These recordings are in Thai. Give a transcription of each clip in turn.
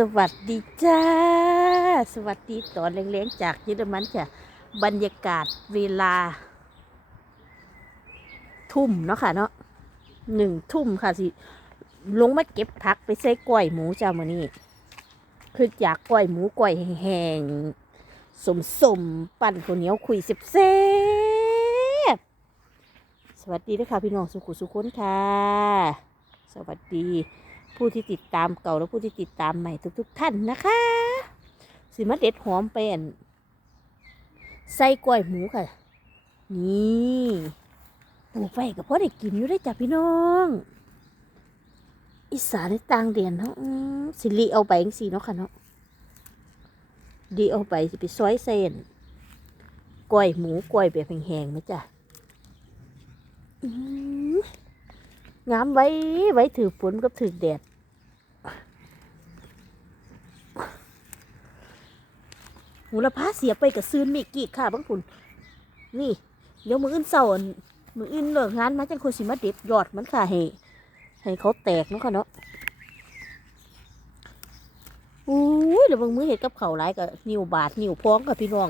สวัสดีจ้า สวัสดีตอนเล็กๆจากเยอรมันจ้ะบรรยากาศเวลา ทุ่มเนาะค่ะเนาะหนึ่งทุ่มค่ะสิ ลงมาเก็บผักไปใส่กล้วยหมูจ้ามื้อนี้คือจากกล้วยหมูกล้วยแห้งๆสมๆปั่นข้าวเหนียวคุยเซบสวัสดีนะคะพี่น้องสุขุสุขคนค่ะ สวัสดี ผู้ที่ติดตามเก่าและผู้ที่ติดตามใหม่ทุก ๆ ท่านนะคะ สิมาเด็ดหอมเป็นใส่กล้วยหมูค่ะ นี่ปลูกไว้ก็พอได้กินอยู่ได้จ้ะพี่น้องอีสานในต่างเดียนเนาะอืมสิริเอาไปจังสีเนาะค่ะเนาะดีเอาไปสิไปซอยเส้นกล้วยหมูกล้วยแบบแห้งๆนะจ้ะอืม งามไว้ไว้ถือฝนกับถือแดดหูละพาเสียไปกับซืนมีกีดค่ะบางคุณนี่ เดี๋ยวมืออื่นเสาร์มืออื่นเลิกงานมาจังคนสิมาเด็ดยอดมันค่ะให้ให้เขาแตกเนาะค่ะเนาะอุ้ยเดี๋ยวบางมือเห็ดกับเขาหลายกับนิ้วบาดนิ้วพองกับพี่น้อง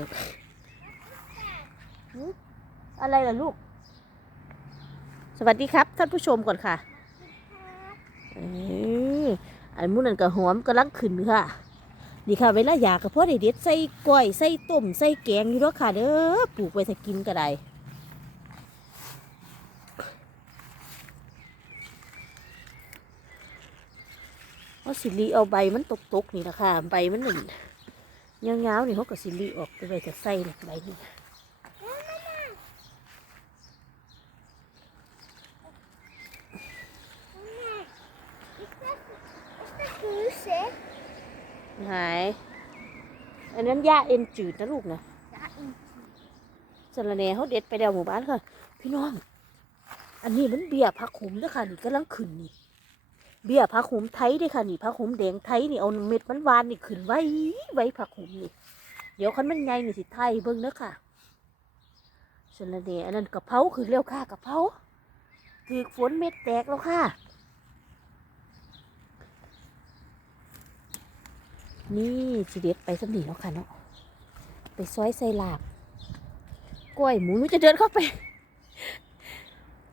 อะไรล่ะลูก สวัสดีครับท่านผู้ชมก่อนค่ะเอออันมู้นั่นก็หอมกำลังขึ้นค่ะนี่ค่ะเวลาอยากกับพ่อได้เด็ดใส่กล้อยใส่ต้มใส่แกงอยู่แล้วค่ะเด้อปลูกไว้ถ้ากินก็ได้เอาสิลีเอาใบมันตกๆนี่นะคะใบมันหนึ่งเงาวๆนี่เขาก็สิลีออกไปไว้จะใส่ใบนี่ หายอันนั้นหญ้าเอ็นจืดนะลูกนะ Da in สารแหนเขาเด็ดไปแล้วหมู่บ้านค่ะ พี่น้อง อันนี้มันเบียร์ผักขมเด้อค่ะนี่กำลังขึ้นนี่ เบียร์ผักขมไทยเด้อค่ะนี่ผักขมแดงไทยนี่เอาเม็ดมันหวานนี่ขึ้นไว้ไว้ผักขมนี่ เดี๋ยวคันมันใหญ่นี่สิไทยเบิ่งเด้อค่ะสารแหนอันนั้นกะเพราขึ้นเร็วค่ะกะเพราถือฝนเม็ดแตกแล้วค่ะ นี่สิเด็ดไปสักหนีแล้วค่ะเนาะไปซอยใส่ลาบกล้วยหมูนูจะเดินเข้าไป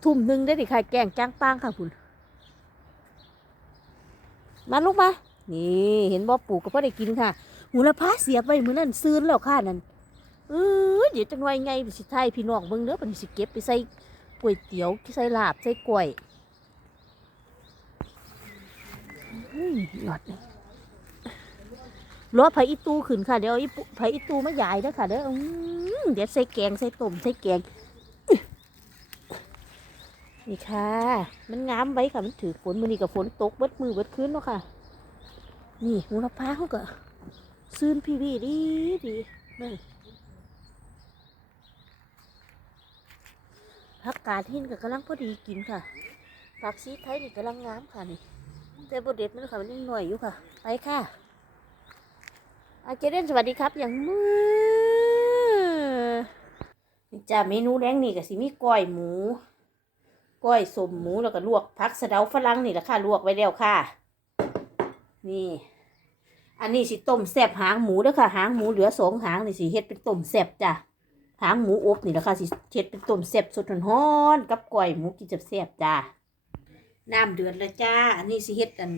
ทุ่มหนึ่งได้ดิค่ะ แกงจ้างปางค่ะคุณมาลูกมา นี่เห็นบ่ปลูกก็พอได้กินค่ะหูละพาเสียไปมือนนั่นซื้นแล้วค่ะนั่นเออเดี๋ยวจังไวไงสิไทยพี่น้องเบิ่งเด้อเพิ่นสิเก็บไปใส่ก๋วยเตี๋ยวใส่ลาบใส่กล้วยหลอดเลย รอไผอีตูขึ้นค่ะ เดี๋ยวอีไผอีตูมาใหญ่เด้อค่ะเด้ออืมเดี๋ยวใส่แกงใส่ต้มใส่แกงนี่ค่ะ มันงามไว้ค่ะ มันถือฝนมือนี้กับฝนตกเบิดมือเบิดคืนเนาะค่ะ นี่หูละพาเขาก็ซื่นพี่วีดีดีนี่ผักกาดหินก็กำลังพอดีกินค่ะผักซีไทยนี่กำลังงามค่ะนี่แต่บดเด็ดมันค่ะมันยังหน่อยอยู่ค่ะ ไปค่ะ อาเจเดนสวัสดีครับ อย่างมือจ้าเมนูแรงนี่ก็สิมีก้อยหมูก้อยสมหมูแล้วก็ลวกผักสะเดาฝรั่งนี่แหละค่ะลวกไว้แล้วค่ะ นี่ อันนี้สิต้มแซ่บหางหมูเด้อค่ะ หางหมูเหลือสองหางนี่สิเฮ็ดเป็นต้มแซ่บจ้ะหางหมูอบนี่แหละค่ะสิเฮ็ดเป็นต้มแซ่บสดร้อนกับก้อยหมูกินแซ่บจ้าน้ำเดือดแล้วจ้า อันนี้สิเฮ็ดอัน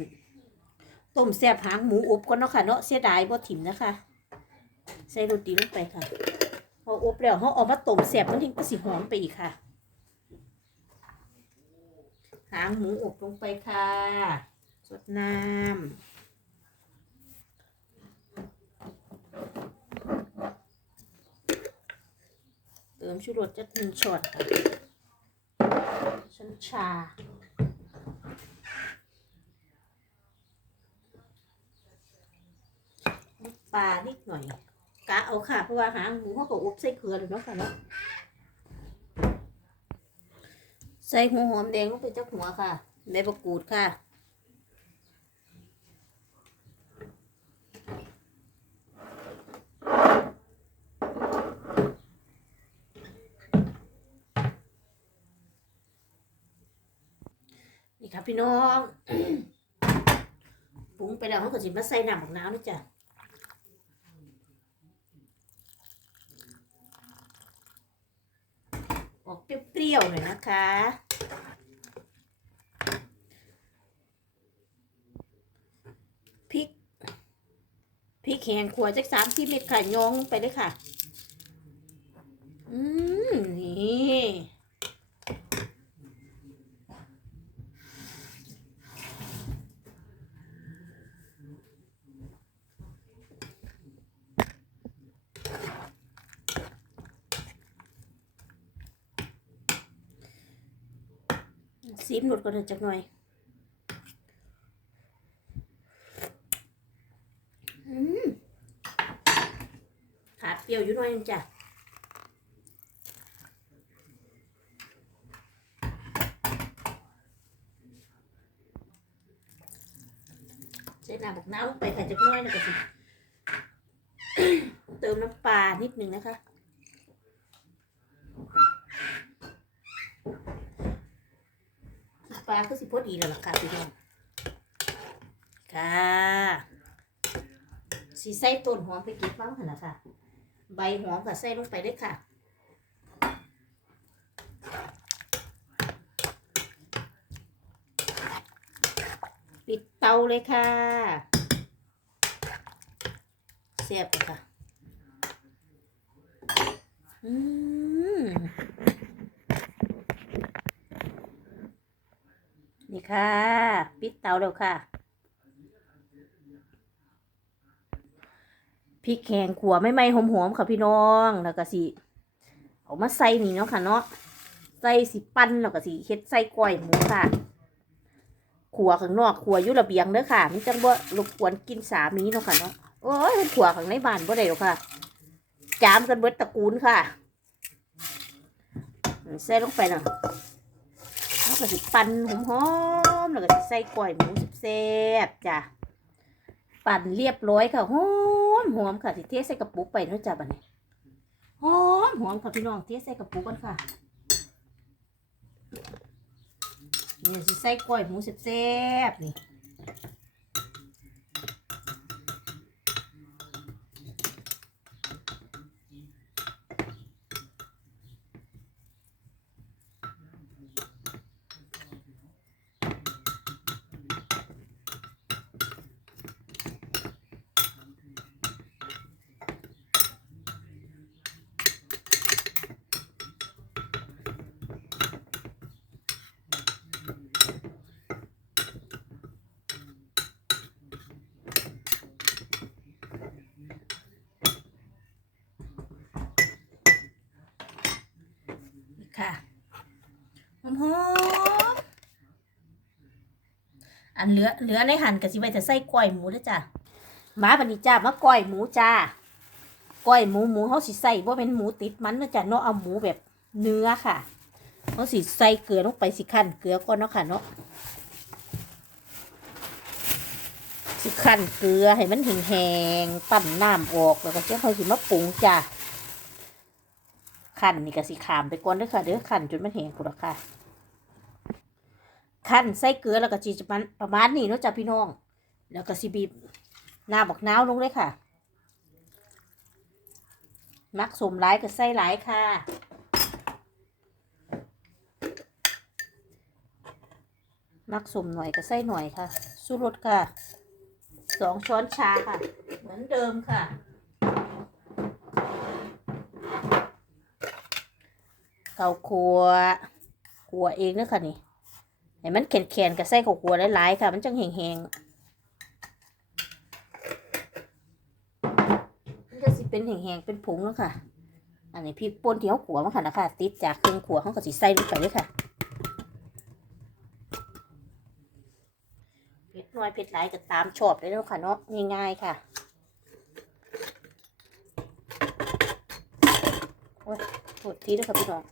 ต้มแซ่บหางหมูอบก่อนเนาะค่ะเนาะเสียดายบ่ถิ่มนะคะ ใส่โรตีลงไปค่ะพออบแล้วเขาเอามาต้มแซ่บมันถึงก็สิหอมไปอีกค่ะ หางหมูอบลงไปค่ะสดน้ำเติมชูรสจัดหนึ่งช็อตค่ะช้นชา น้ำ ปลานิดหน่อยกะเอาค่ะเพราะว่าหางหมูเขาก็อบใส่เกลือเลยเนาะค่ะเนาะใส่หัวหอมแดงลงไปจักหัวค่ะใบมะกรูดค่ะนี่ค่ะพี่น้องปรุงไปแล้วเขาก็สิมาใส่น้ำบักน้ำนี่จ้ะออกเป รี้ยวหน่อยนะคะ พริก พริกแห้งขวดจักสามที่เม็ดค่ะยองไปเลยค่ะ อืม นี่ ซีมหนุดก็เถอะจักหน่อยอขาดเปรี้ยวอยู่หน่อยนึงจ้ะใส่น้ำบักน้ำลงไปค่ะจักหน่อยแล้วก็สิเติมน้ำปลานิดหนึ่งนะคะ ปลาก็สิพอดีแล้วล่ะค่ะพี่น้องค่ะสีใส่ต้นหอมไปก็บบ้างหันะค่ะใบหอมก็ใส่ลงไปเลยค่ะปิดเตาเลยค่ะเสียบเลยค่ะ อืม ค่ะปิดเตาแล้วค่ะพริกแห้งขัวไม่ไหม้หอมๆค่ะพี่น้องแล้วก็สิเอามาใส่นี่เนาะค่ะเนาะใส่สิปั้นแล้วก็สิเฮ็ดใส่ก้อยหมูค่ะขัวข้างนอกขัวยู่ระเบียงเด้อค่ะมันจังบ่รบกวนกินสามีเนาะค่ะเนาะโอ้ยขัวข้างในบ้านบ่ได้หรอกค่ะ จามกันเบิดตระกูลค่ะ ใส่ลงไปเนาะ แล้วก็สิปั่นหอมๆแล้วก็ใส่กล้วยหมูแซ่บๆจ้ะปั่นเรียบร้อยค่ะหอมหอมค่ะสิเทใส่กระปุกไปเนาะจ้ะบัดนี้หอมหอมค่ะพี่น้องเทใส่กระปุกกันค่ะนี่สิใส่กล้วยหมูแซ่บๆนี่ค่ะหอมๆ อันเหลือเหลือในหั่นก็สิไว้จะใส่ก้อยหมูเด้อจ้ะมาบัดนี้จ้ามาก้อยหมูจ้าก้อยหมูหมูเขาสิใส่บ่เป็นหมูติดมันนะจ้ะเนาะเอาหมูแบบเนื้อค่ะเขาสิใส่เกลือลงไปสิคั่นเกลือก่อนเนาะค่ะเนาะสิคั่นเกลือให้มันแห้งๆปั้นน้ำออกแล้วก็จะค่อยสิมาปรุงจ้าขันนี่ก็สิขามไปก่อนเด้อค่ะเด้อขันจนมันแห้งพุ่นละค่ะ ขั้นใส่เกลือแล้วก็จีจะมันประมาณนี้เนาะจ้ะพี่น้อง แล้วก็สิบีบน้ำบักน้าวลงเลยค่ะ มักสมหลายก็ใส่หลายค่ะ มักสมหน่อยก็ใส่หน่อยค่ะสูรสค่ะสองช้อนชาค่ะ เหมือนเดิมค่ะ เกาขัวขัวเองเด้อค่ะนี่ ให้มันแข็งๆกับไส้ข้าวขัวหลายๆค่ะ มันจังแห้งๆมันก็สิเป็นแห้งๆเป็นผงแล้วค่ะ อันนี้พริกป่นที่เขาขัวมาค่ะนะคะติดจากเครื่องขัวเขาก็สิใส่ลงไปเลยค่ะเผ็ดน้อยเผ็ดหลายก็ตามชอบเลยเนาะค่ะเนาะง่ายๆค่ะโอ้ยโทษทีด้วยค่ะพี่น้อง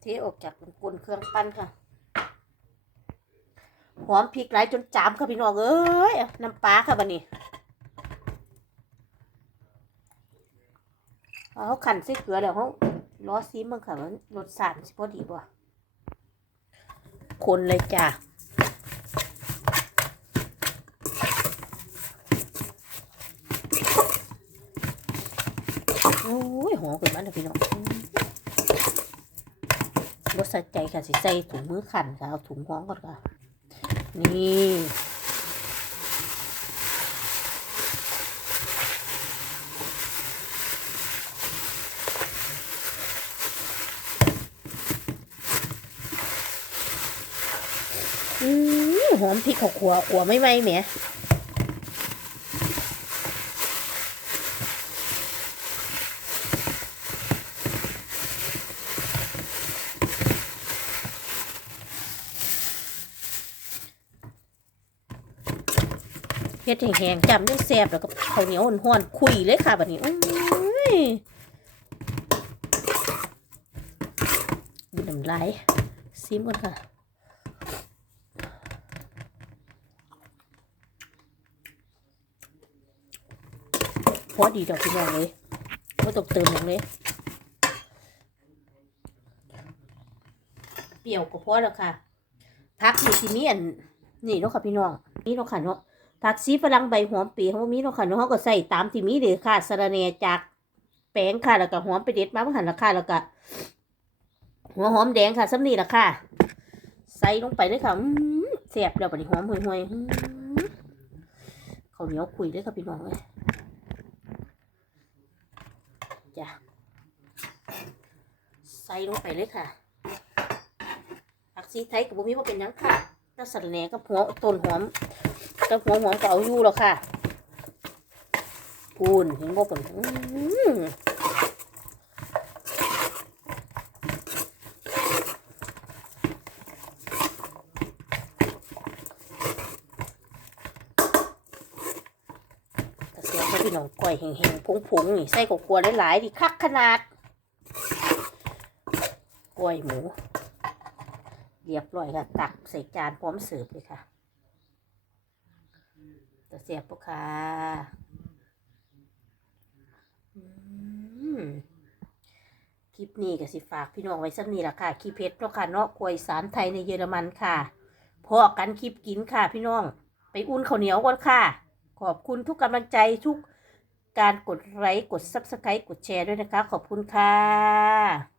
เทออกจากกลนเครื่องปั้นค่ะ อมพริกไหลจนจามค่ะพี่น้องเอ้ยน้ำปลาค่ะบันนี้เขาขันใส่เกลือแล้วเขาล้อซีมันค่ะมันรสชาติพอดีบ่คนเลยจ้ะโอ้ยหอมขึ้นมาเลยพี่น้องรสใส่ใจค่ะสิใส่ถุงมือขันค่ะเอาถุงห้องก่อนค่ะ นี่หอมพริกข้าวขัวขัวไม่ไหมเหมีย ฮ็ดแห้งๆจำได้แซ่บแล้วก็ข้าวเหนียวห้อนๆคุยเลยค่ะแบัดนี้อุ้ยดูน้ำลายซิมก่อนค่ะพอดีดอกพี่น้องเลยไม่ต้องเติมหยังเลยเปรี้ยวก็พอแล้วค่ะพักมีที่มีอันนี่เนาะค่ะพี่น้องนี่เนาะค่ะเนาะ ผักชีฝรั่งใบหอมปีเขามีเนาะค่ะเนาะเขาก็ใส่ตามที่มีเลยค่ะสะระแหน่จากแป้งค่ะแล้วก็หอมไปเด็ดมาเมื่อหันละค่ะแล้วก็หัวหอมแดงค่ะสำนีละค่ะ ใส่ลงไปเลยค่ะอื้อแซ่บแล้วบัดนี้หอมห่วยๆอื้อข้าเหนียวคุยเลยค่ะพี่น้องเลยจ้ะใส่ลงไปเลยค่ะผักชีไทยกับบุมีว่าเป็นยังค่ะแล้วสะระแหน่กับหัวต้นหอม กับหัวหอมก็เอาอยู่แล้วค่ะพูนเห็นบ่ผลกระเสียบให้พี่น้องก้อยแห้งๆผงๆนี่ใส่กกัวหลายๆดิคักขนาดก้อยหมูเรียบร้อยค่ะตักใส่จานพร้อมเสิร์ฟเลยค่ะ ตัวเสียบปะค่ะคลิปนี้ก็สิฝากพี่น้องไว้สักนี้ละค่ะคลิปเพชรเนาะค่ะเนาะกล้วยสารไทยในเยอรมันค่ะพอกันคลิปกินค่ะ พี่น้อง ไปอุ่นข้าวเหนียวก่อนค่ะ ขอบคุณทุกกำลังใจทุกการกดไลค์กดซับสไครต์กดแชร์ด้วยนะคะ ขอบคุณค่ะ